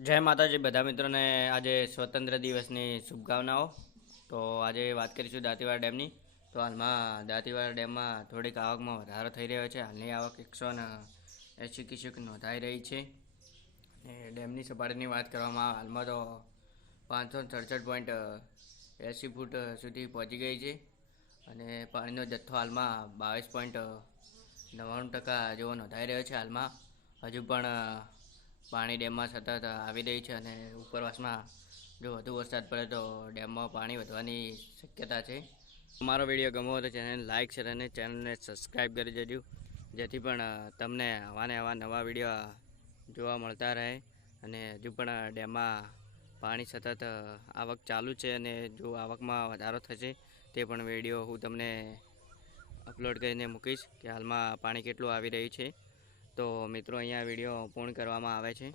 જય માતાજી, બધા મિત્રોને આજે સ્વતંત્ર દિવસની શુભકામનાઓ. તો આજે વાત કરીશું દાંતીવાડા ડેમની. તો હાલમાં દાંતીવાડા ડેમમાં થોડીક આવકમાં વધારો થઈ રહ્યો છે. હાલની આવક એકસો ને એંસી ક્યુસેક નોંધાઈ રહી છે. અને ડેમની સપાટીની વાત કરવામાં હાલમાં તો પાંચસો સડસઠ પોઈન્ટ એંસી ફૂટ સુધી પહોંચી ગઈ છે. અને પાણીનો જથ્થો હાલમાં બાવીસ પોઈન્ટ નવ્વાણું ટકા જેવો નોંધાઈ રહ્યો છે હાલમાં. હજુ પણ પાણી ડેમમાં સતત આવી રહી છે અને ઉપરવાસમાં જો વધુ વરસાદ પડે તો ડેમમાં પાણી વધવાની શક્યતા છે. અમારો વીડિયો ગમો તો ચેનલ લાઇક શેર અને ચેનલને સબસ્ક્રાઈબ કરી દેજો. જેથી પણ તમને આવાને આવા નવા વીડિયો જોવા મળતા રહે અને હજુ પણ ડેમમાં પાણી સતત આવક ચાલુ છે અને જો આવકમાં વધારો થશે તે પણ વીડિયો હું તમને અપલોડ કરીને મૂકીશ કે હાલમાં પાણી કેટલું આવી રહ્યું છે. તો મિત્રો અહીંયા વીડિયો પૂર્ણ કરવામાં આવે છે.